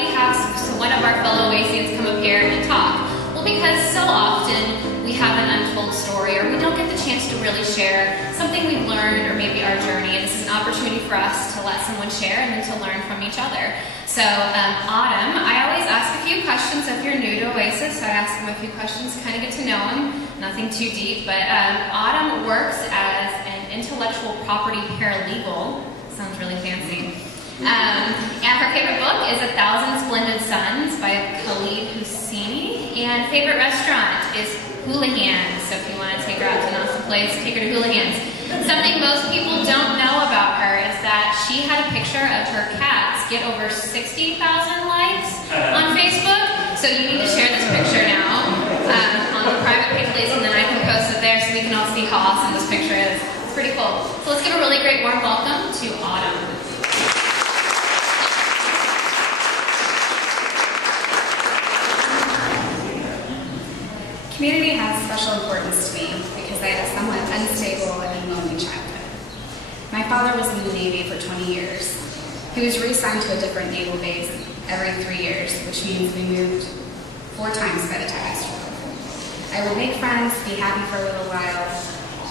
we have one of our fellow Oasians come up here and talk? Well, because so often we have an untold story, or we don't get the chance to really share something we've learned, or maybe our journey, and this is an opportunity for us to let someone share and then to learn from each other. So, Autumn, I always ask a few questions if you're new to Oasis, so I ask them a few questions to kind of get to know them, nothing too deep, but Autumn works as an intellectual property paralegal, sounds really fancy, and her favorite book is 1,000 Splendid Suns by Khalid Hosseini, and favorite restaurant is Houlihan's, so if you want to take her out to an awesome place, take her to Houlihan's. Something most people don't know about her is that she had a picture of her cats get over 60,000 likes on Facebook, so you need to share this picture now on the private page, please, and then I can post it there so we can all see how awesome this picture is. It's pretty cool. So let's give a really great warm welcome to Autumn. Community has special importance to me because I had a somewhat unstable and lonely childhood. My father was in the Navy for 20 years. He was reassigned to a different naval base every 3 years, which means we moved 4 times by the time I was 12. I would make friends, be happy for a little while,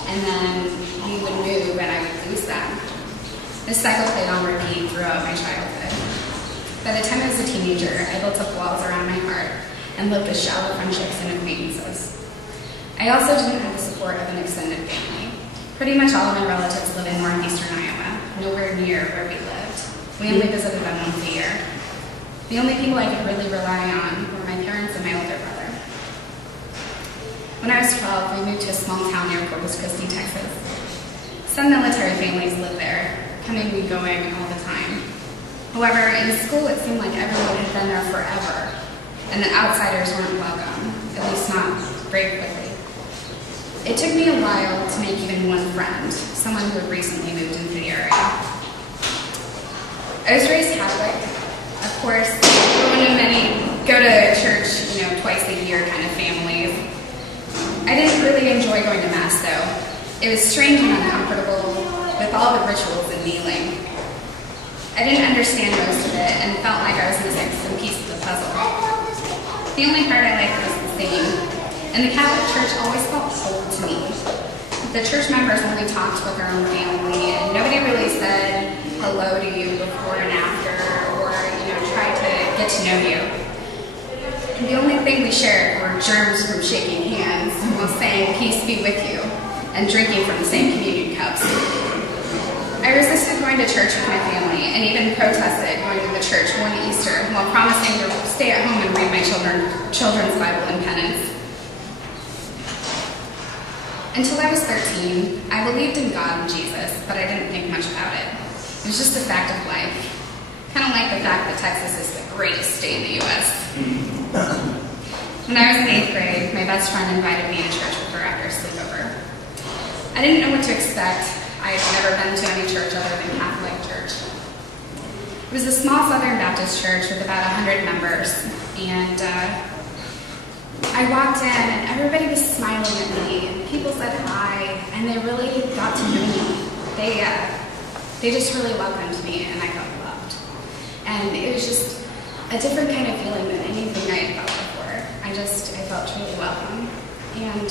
and then we would move and I would lose them. This cycle played on repeat throughout my childhood. By the time I was a teenager, I built up walls around my heart and lived with shallow friendships and acquaintances. I also didn't have the support of an extended family. Pretty much all of my relatives live in northeastern Iowa, nowhere near where we lived. We only visited them once a year. The only people I could really rely on were my parents and my older brother. When I was 12, we moved to a small town near Corpus Christi, Texas. Some military families live there, coming and going all the time. However, in school it seemed like everyone had been there forever, and that outsiders weren't welcome, at least not very quickly. It took me a while to make even one friend, someone who had recently moved into the area. I was raised Catholic, of course, one of many go to church, twice a year kind of families. I didn't really enjoy going to Mass though. It was strange and uncomfortable with all the rituals and kneeling. I didn't understand most of it and felt like I was missing some piece of the puzzle. The only part I liked was the singing, and the Catholic Church always felt cold to me. The church members only talked with their own family, and nobody really said hello to you before and after, or tried to get to know you. And the only thing we shared were germs from shaking hands while saying peace be with you, and drinking from the same communion cups. I resisted going to church with my family and even protested going to the church one Easter while promising to stay at home and read my children's Bible and penance. Until I was 13, I believed in God and Jesus, but I didn't think much about it. It was just a fact of life. Kind of like the fact that Texas is the greatest state in the U.S. When I was in 8th grade, my best friend invited me to church with her after a sleepover. I didn't know what to expect. I had never been to any church other than Catholic church. It was a small Southern Baptist church with about 100 members, and I walked in and everybody was smiling at me, and people said hi, and they really got to know me. They just really welcomed me, and I felt loved. And it was just a different kind of feeling than anything I had felt before. I felt truly welcome. And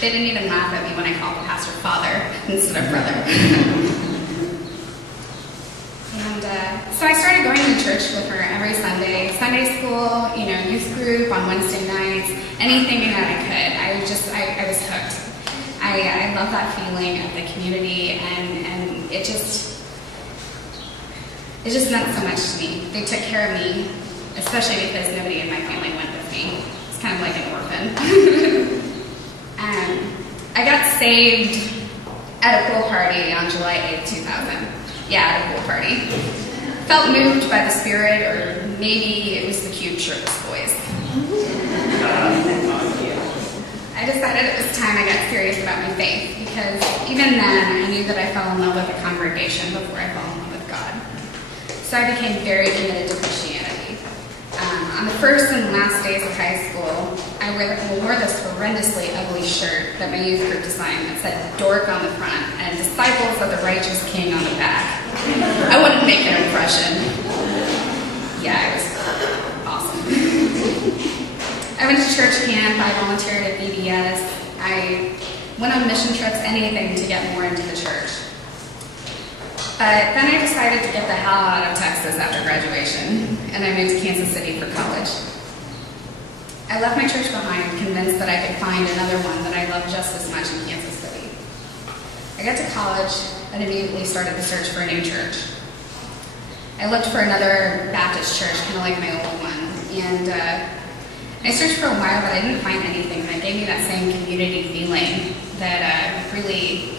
they didn't even laugh at me when I called the pastor father instead of brother. And so I started going to church with her every Sunday. Sunday school, youth group on Wednesday nights, anything that I could. I was hooked. I love that feeling of the community, and it just meant so much to me. They took care of me, especially because nobody in my family went with me. It's kind of like an orphan. I got saved at a pool party on July 8th, 2000. Yeah, at a pool party. Felt moved by the Spirit, or maybe it was the cute shirtless boys. I decided it was time I got serious about my faith, because even then I knew that I fell in love with the congregation before I fell in love with God. So I became very committed to Christianity. On the first and last days of high school, I wore this horrendously ugly shirt that my youth group designed that said dork on the front and disciples of the righteous king on the back. I wouldn't make an impression. to church camp, I volunteered at BBS, I went on mission trips, anything to get more into the church. But then I decided to get the hell out of Texas after graduation, and I moved to Kansas City for college. I left my church behind, convinced that I could find another one that I loved just as much in Kansas City. I got to college and immediately started the search for a new church. I looked for another Baptist church, kind of like my old one, and I searched for a while, but I didn't find anything that gave me that same community feeling that really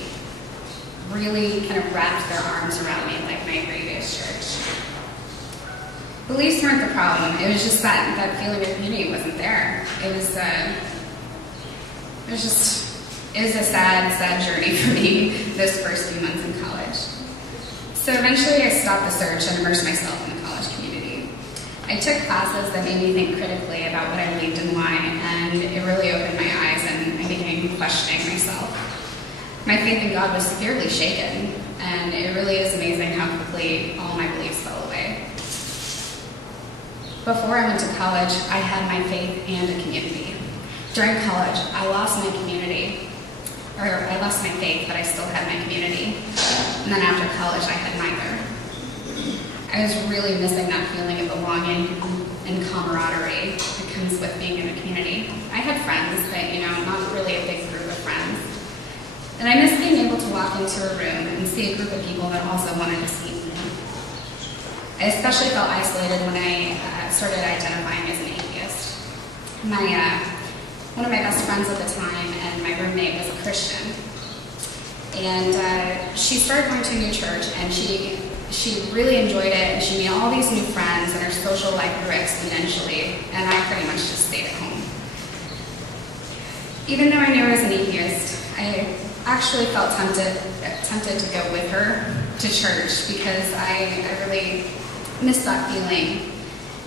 kind of wrapped their arms around me like my previous church. Beliefs weren't the problem. It was just that feeling of community wasn't there. It was a sad journey for me those first few months in college. So eventually I stopped the search and immersed myself in the college community. I took classes that made me think critically about what I believed and why, and it really opened my eyes and I began questioning myself. My faith in God was severely shaken, and it really is amazing how quickly all my beliefs fell away. Before I went to college, I had my faith and a community. During college, I lost my community, or I lost my faith, but I still had my community. And then after college, I had neither. I was really missing that feeling of belonging and camaraderie that comes with being in a community. I had friends, but not really a big group of friends. And I missed being able to walk into a room and see a group of people that also wanted to see me. I especially felt isolated when I started identifying as an atheist. One of my best friends at the time and my roommate was a Christian. And she started going to a new church, and she really enjoyed it, and she made all these new friends, and her social life grew exponentially, and I pretty much just stayed at home. Even though I knew I was an atheist, I actually felt tempted to go with her to church because I really missed that feeling.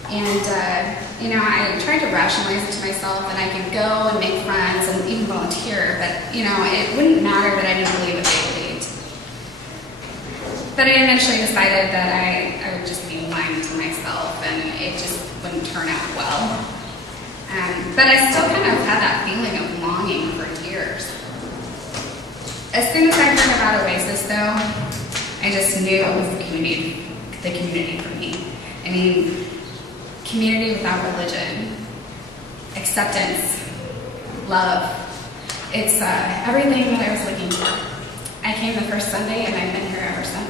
And I tried to rationalize it to myself that I could go and make friends and even volunteer, but it wouldn't matter that I didn't believe what they believed. But I eventually decided that I would just be lying to myself, and it just wouldn't turn out well. But I still kind of had that feeling of longing for years. As soon as I heard about Oasis, though, I just knew it was the community for me. I mean, community without religion, acceptance, love. It's everything that I was looking for. I came the first Sunday, and I've been here ever since.